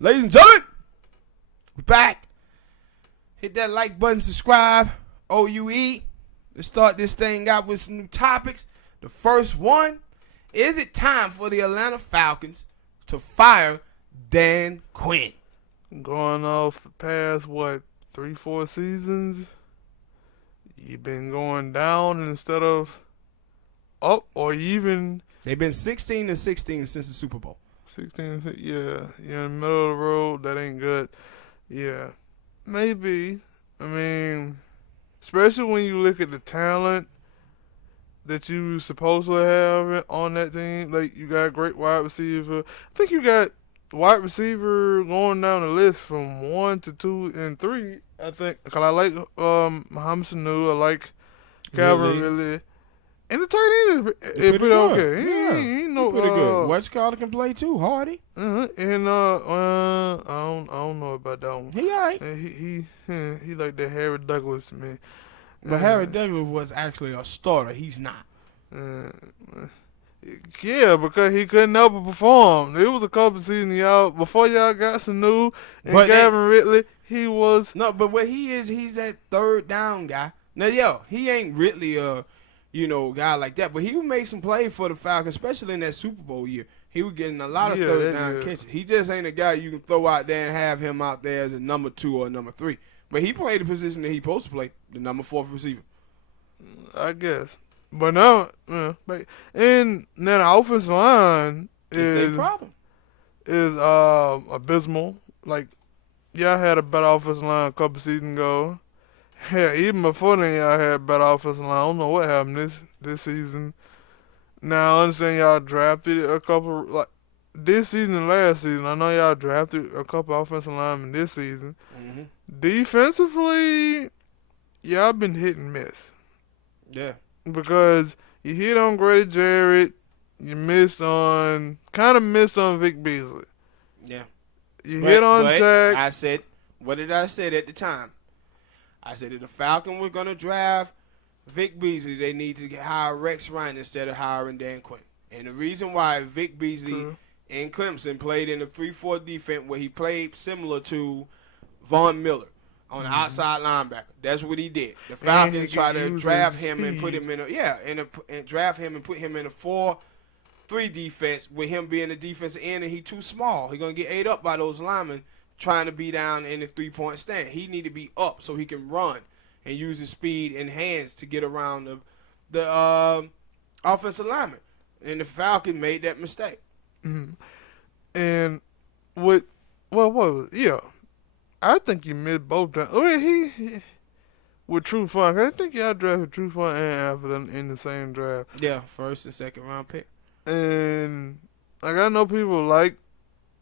Ladies and gentlemen, we're back. Hit that like button, subscribe, OUE. Let's start this thing out with some new topics. The first one, is it time for the Atlanta Falcons to fire Dan Quinn? Going off the past, 3-4 seasons, you've been going down instead of up, or even They've been 16-16 since the Super Bowl. 16. Yeah, you're in the middle of the road. That ain't good. Yeah, maybe. I mean, especially when you look at the talent that you supposed to have on that team. Like, you got a great wide receiver. I think you got wide receiver going down the list from 1 to 2 and 3. I think, because I like Mohamed Sanu. I like Calvin Ridley. And the tight end is pretty okay. Yeah, he no, pretty good. Westcott can play too, Hardy. And I don't know about that one. He all right. He like that Harry Douglas to me. But Harry Douglas was actually a starter. He's not. Yeah, because he couldn't ever perform. It was a couple seasons before y'all got Sanu and Calvin Ridley. He was but what he is, he's that third down guy. Now, he ain't Ridley guy like that, but he would make some plays for the Falcons, especially in that Super Bowl year. He was getting a lot of third down catches. He just ain't a guy you can throw out there and have him out there as a number 2 or a number 3. But he played the position that he's supposed to play, the number 4 receiver. I guess. But now, and then the offensive line is abysmal. Like, y'all had a better offensive line a couple seasons ago. Yeah, even before then, y'all had a better offensive line. I don't know what happened this season. Now, I understand y'all drafted a couple, this season and last season. I know y'all drafted a couple offensive linemen this season. Mm-hmm. Defensively, y'all been hit and miss. Yeah. Because you hit on Grady Jarrett, you kind of missed on Vic Beasley. Yeah. You hit on Zach. I said, what did I say at the time? I said if the Falcons were going to draft Vic Beasley, they need to hire Rex Ryan instead of hiring Dan Quinn. And the reason why Vic Beasley in Clemson played in a 3-4 defense where he played similar to Von Miller on the outside linebacker. That's what he did. The Falcons tried to draft him and put him in draft him and put him in a 4-3 defense with him being a defensive end, and he too small. He's going to get ate up by those linemen trying to be down in the 3-point stand. He need to be up so he can run and use his speed and hands to get around the offensive lineman. And the Falcon made that mistake. Mm-hmm. And what was it? Yeah. I think you missed both times. He with True Fun. I think y'all drafted True Fun and Alfred in the same draft. Yeah, first and second round pick. And I know people like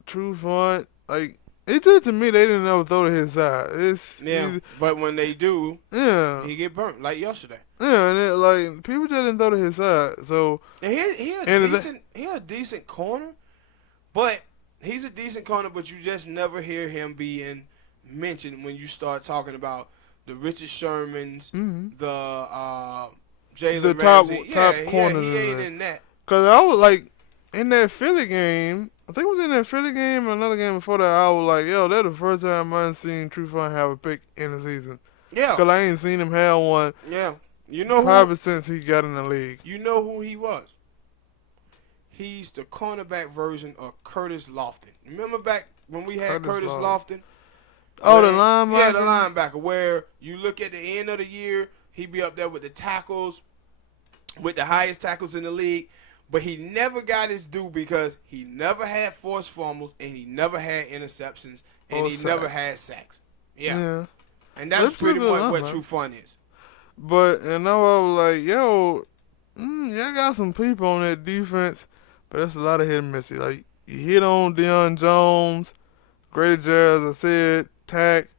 True Fun. Like, it just to me they didn't ever throw to his side. But when they do, he get burnt like yesterday. Yeah, and people just didn't throw to his side. So and he a decent corner, but he's a decent corner. But you just never hear him being mentioned when you start talking about the Richard Shermans, the Jalen Ramsey. Top corners. He ain't in that. Cause I was in that Philly game. I think it was in that Philly game or another game before that. I was like, yo, that's the first time I ain't seen True Fun have a pick in the season. Yeah. Cause I ain't seen him have one. Yeah. You know probably since he got in the league. You know who he was? He's the cornerback version of Curtis Lofton. Remember back when we had Curtis Lofton? Oh, the linebacker? Yeah, the linebacker, where you look at the end of the year, he'd be up there with the tackles, with the highest tackles in the league, but he never got his due because he never had forced fumbles, and he never had interceptions, and he never had sacks. Yeah. And that's pretty much what True Fun is. And now I was like, yo, y'all got some people on that defense, but that's a lot of hit and miss. Like, you hit on Deion Jones, Grady Jarrett, as I said, Tack.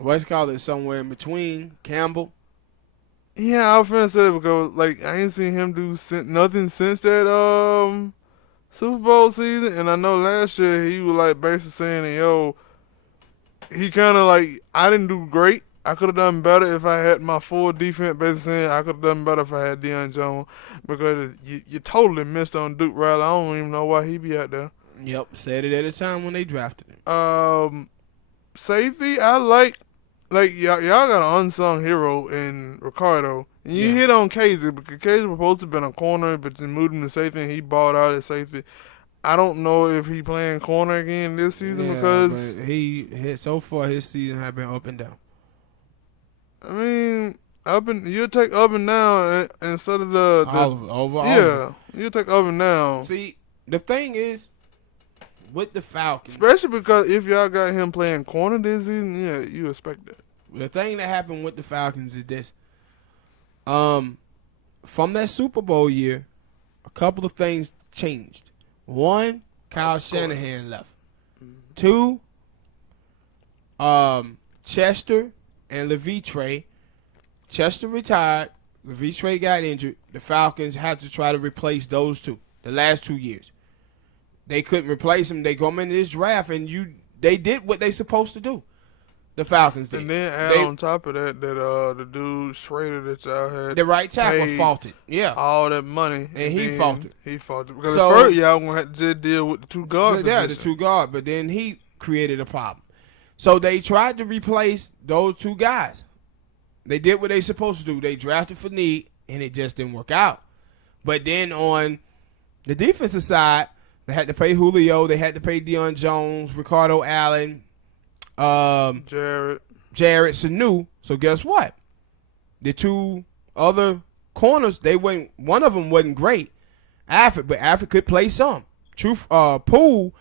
West College somewhere in between. Campbell. Yeah, I was finna say it because I ain't seen him do nothing since that Super Bowl season, and I know last year he was basically saying, yo, he kind of I didn't do great. I could have done better if I had my full defense. Basically saying I could have done better if I had Deion Jones because you totally missed on Duke Riley. I don't even know why he be out there. Yep, said it at the time when they drafted him. Safety, I like y'all got an unsung hero in Ricardo. And you hit on Casey, because Casey was supposed to have been a corner, but then moved him to safety, and he balled out at safety. I don't know if he playing corner again this season because so far his season have been up and down. I mean, you'll take up and down instead of the over. Yeah, you'll take up and down. See, the thing is, with the Falcons, especially because if y'all got him playing corner this season, yeah, you expect that. The thing that happened with the Falcons is this. From that Super Bowl year, a couple of things changed. One, Kyle Shanahan left. Two, Chester and Levitre. Chester retired. Levitre got injured. The Falcons had to try to replace those two the last 2 years. They couldn't replace him. They come into this draft, and they did what they supposed to do. The Falcons did. And then add on top of that the dude Schrader that y'all had, the right tackle faulted. Yeah, all that money, and he faulted. Because at first y'all gonna have to just deal with the two guards. Yeah, the two guard, but then he created a problem. So they tried to replace those two guys. They did what they supposed to do. They drafted for need, and it just didn't work out. But then on the defensive side, they had to pay Julio. They had to pay Deion Jones, Ricardo Allen, Jared Sanu. So guess what? The two other corners, one of them wasn't great. But Alfred could play some. Poole,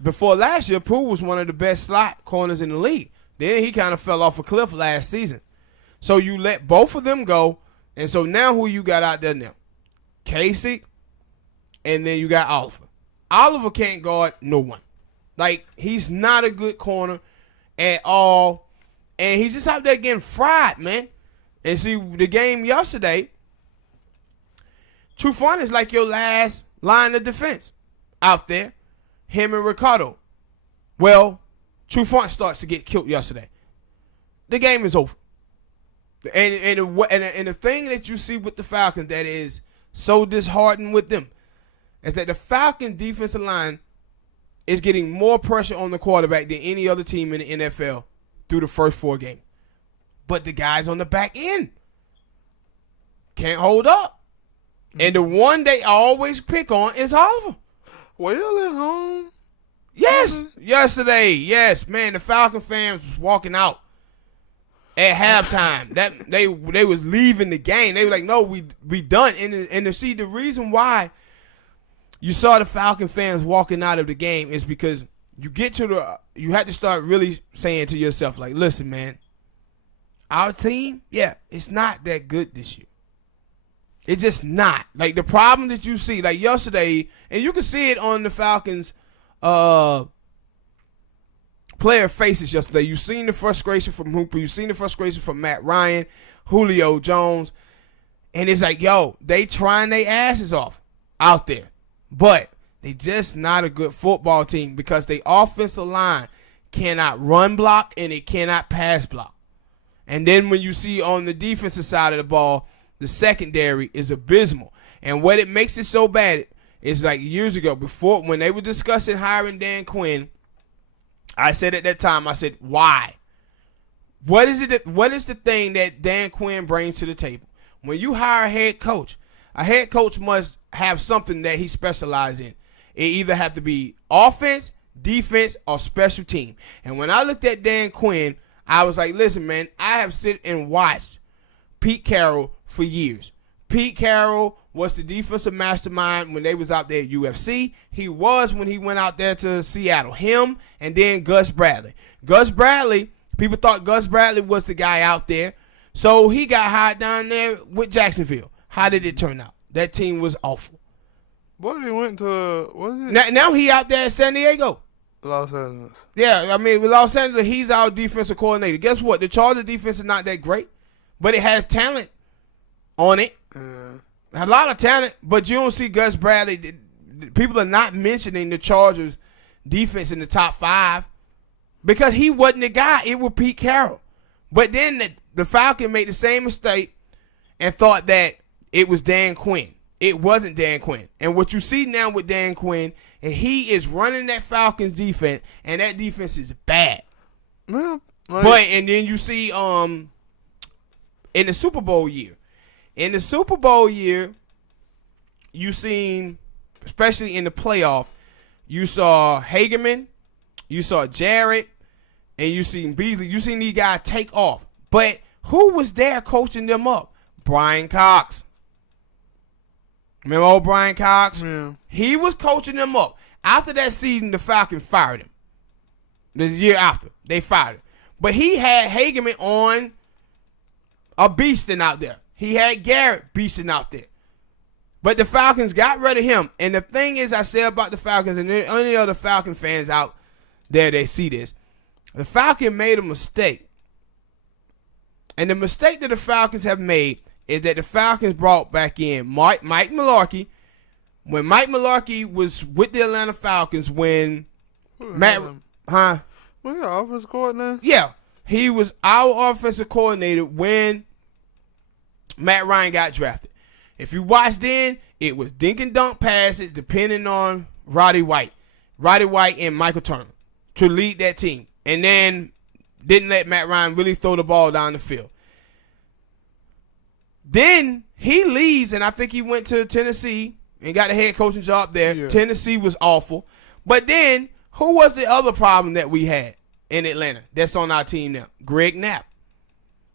before last year, Poole was one of the best slot corners in the league. Then he kind of fell off a cliff last season. So you let both of them go, and so now who you got out there now? Casey, and then you got Oliver. Oliver can't guard no one. Like, he's not a good corner at all, and he's just out there getting fried, man. And see, the game yesterday, Trufant is like your last line of defense out there, him and Ricardo. Well, Trufant starts to get killed yesterday. The game is over. And the thing that you see with the Falcons that is so disheartening with them is that the Falcons defensive line is getting more pressure on the quarterback than any other team in the NFL through the first 4 games. But the guys on the back end can't hold up. And the one they always pick on is Oliver. Well, at home? Yes. Yesterday. Yes, man. The Falcon fans was walking out at halftime. That they was leaving the game. They were like, no, we done. And to see the reason why you saw the Falcon fans walking out of the game is because you had to start really saying to yourself, like, listen, man, our team, it's not that good this year. It's just not. Like, the problem that you see, like yesterday, and you can see it on the Falcons' player faces yesterday. You seen the frustration from Hooper. You seen the frustration from Matt Ryan, Julio Jones. And it's like, yo, they trying their asses off out there. But they just not a good football team because the offensive line cannot run block and it cannot pass block. And then when you see on the defensive side of the ball, the secondary is abysmal. And what it makes it so bad is like years ago, before when they were discussing hiring Dan Quinn, I said at that time, I said, why? What is the thing that Dan Quinn brings to the table? When you hire a head coach must have something that he specializes in. It either have to be offense, defense, or special team. And when I looked at Dan Quinn, I was like, listen, man, I have sit and watched Pete Carroll for years. Pete Carroll was the defensive mastermind when they was out there at UFC. He was when he went out there to Seattle. Him and then Gus Bradley. Gus Bradley, people thought Gus Bradley was the guy out there. So he got hired down there with Jacksonville. How did it turn out? That team was awful. What, he went to, was it? Now he out there at San Diego. Los Angeles. Yeah, I mean, with Los Angeles, he's our defensive coordinator. Guess what? The Chargers defense is not that great, but it has talent on it. Yeah. A lot of talent, but you don't see Gus Bradley. People are not mentioning the Chargers defense in the top 5 because he wasn't the guy. It was Pete Carroll. But then the Falcons made the same mistake and thought that it was Dan Quinn. It wasn't Dan Quinn. And what you see now with Dan Quinn and he is running that Falcons defense, and that defense is bad. Yeah, And then you see in the Super Bowl year. In the Super Bowl year, you seen, especially in the playoff, you saw Hageman, you saw Jarrett, and you seen Beasley. You seen these guys take off. But who was there coaching them up? Brian Cox. Remember old Brian Cox? Yeah. He was coaching them up. After that season, the Falcons fired him. The year after, they fired him. But he had Hageman on a beasting out there. He had Garrett beasting out there. But the Falcons got rid of him. And the thing is, I say about the Falcons, and any other Falcon fans out there, they see this. The Falcons made a mistake. And the mistake that the Falcons have made is that the Falcons brought back in Mike Mularkey. When Mike Mularkey was with the Atlanta Falcons, when Well, yeah, offensive coordinator. Yeah, he was our offensive coordinator when Matt Ryan got drafted. If you watch then, it was dink and dunk passes depending on Roddy White and Michael Turner to lead that team. And then didn't let Matt Ryan really throw the ball down the field. Then he leaves, and I think he went to Tennessee and got a head coaching job there. Yeah. Tennessee was awful. But then, who was the other problem that we had in Atlanta that's on our team now? Greg Knapp.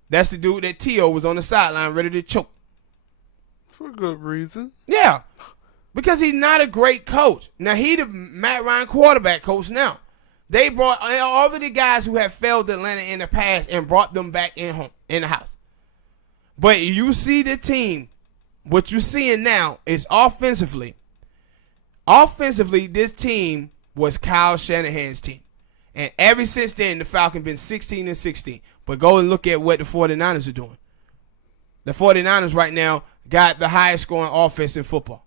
That's the dude that T.O. was on the sideline ready to choke. For good reason. Yeah. Because he's not a great coach. Now, he the Matt Ryan quarterback coach now. They brought all of the guys who have failed Atlanta in the past and brought them back in the house. But you see the team, what you're seeing now is offensively. Offensively, this team was Kyle Shanahan's team. And ever since then, the Falcons been 16-16. But go and look at what the 49ers are doing. The 49ers right now got the highest scoring offense in football.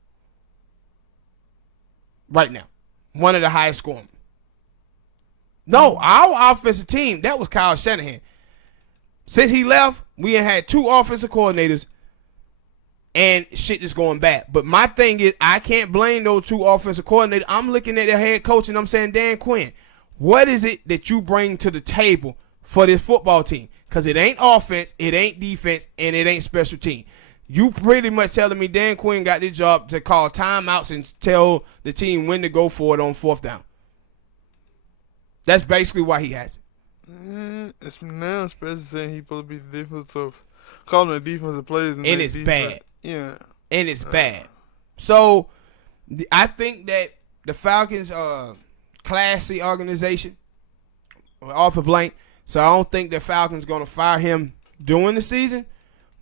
Right now. One of the highest scoring. No, our offensive team, that was Kyle Shanahan. Since he left, we had 2 offensive coordinators, and shit is going bad. But my thing is, I can't blame those 2 offensive coordinators. I'm looking at the head coach, and I'm saying, Dan Quinn, what is it that you bring to the table for this football team? Because it ain't offense, it ain't defense, and it ain't special team. You pretty much telling me Dan Quinn got this job to call timeouts and tell the team when to go for it on 4th down. That's basically why he has it. It's now especially saying he's supposed to be the defensive, calling the defensive plays. And it's bad. Yeah. And it's bad. So, I think that the Falcons are classy organization off of blank. So, I don't think the Falcons going to fire him during the season.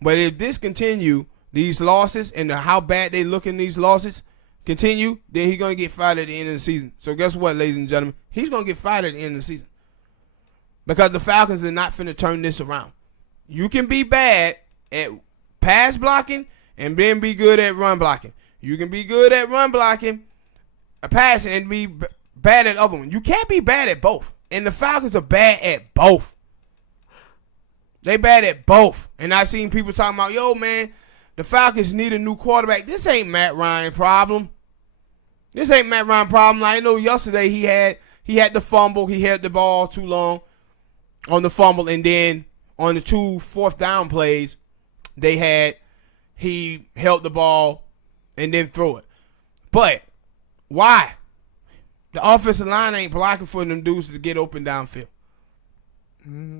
But if this continue, these losses and how bad they look in these losses continue, then he's going to get fired at the end of the season. So, guess what, ladies and gentlemen? He's going to get fired at the end of the season. Because the Falcons are not finna turn this around. You can be bad at pass blocking and then be good at run blocking. You can be good at run blocking, passing, and be bad at other ones. You can't be bad at both. And the Falcons are bad at both. They bad at both. And I seen people talking about, yo, man, the Falcons need a new quarterback. This ain't Matt Ryan's problem. This ain't Matt Ryan's problem. I know yesterday he had the fumble. He held the ball too long on the fumble, and then on the 2 4th down plays, he held the ball and then threw it. But why? The offensive line ain't blocking for them dudes to get open downfield.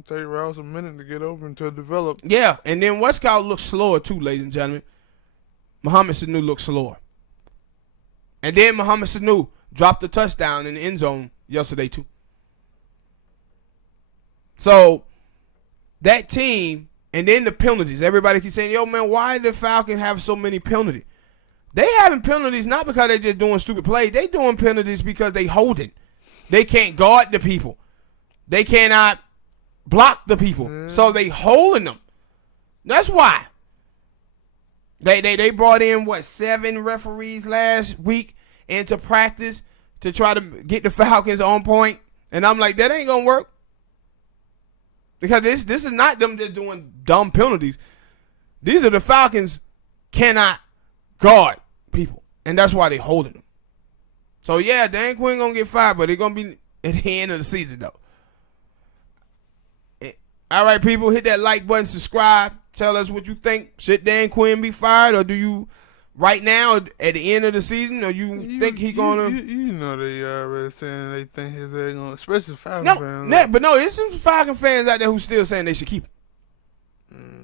Take routes a minute to get open to develop. Yeah, and then Westcott looks slower too, ladies and gentlemen. Mohamed Sanu looks slower. And then Mohamed Sanu dropped a touchdown in the end zone yesterday too. So, that team, and then the penalties. Everybody keeps saying, yo, man, why did the Falcons have so many penalties? They having penalties not because they just doing stupid plays. They doing penalties because they holding. They can't guard the people. They cannot block the people. So they holding them. That's why. They brought in, 7 referees last week into practice to try to get the Falcons on point. And I'm like, that ain't going to work. Because this is not them just doing dumb penalties. These are the Falcons cannot guard people. And that's why they holding them. So yeah, Dan Quinn gonna get fired, but it's gonna be at the end of the season though. All right, people, hit that like button, subscribe. Tell us what you think. Should Dan Quinn be fired, or do you, right now at the end of the season, or you think he gonna? You know they already saying they think his head gonna, especially Falcon No, fans. but no, there's some Falcon fans out there who still saying they should keep him.